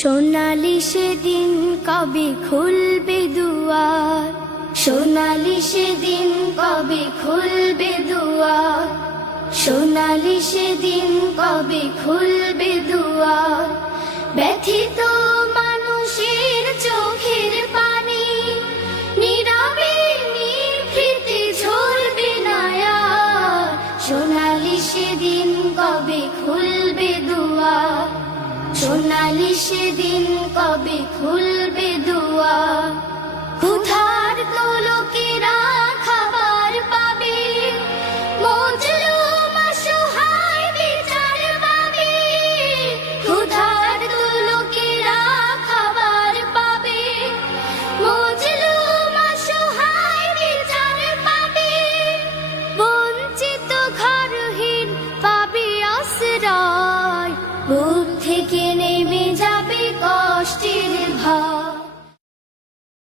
সোনালি সেদিন কবে খুলবে দুয়ার, সোনালি সেদিন কবে খুলবে দুয়ার, সোনালি সেদিন কবে খুলবে দুয়ার। ব্যথিত মানুষের চোখের পানি নীরবে নিভৃতে ঝরবে না আর। সোনালি সেদিন কবে খুলবে দুয়ার, সোনালি সেদিন কবে খুলবে দুয়ার। ক্ষুধার লোকেরা খাবার পাবে, মজলুম অসহায় বিচার পাবে। ক্ষুধার লোকেরা খাবার পাবে, মজলুম অসহায় বিচার পাবে। বঞ্চিত ঘরহীন পাবে আশ্রয়, বুক থেকে নেমে যাবে কষ্টের ভার।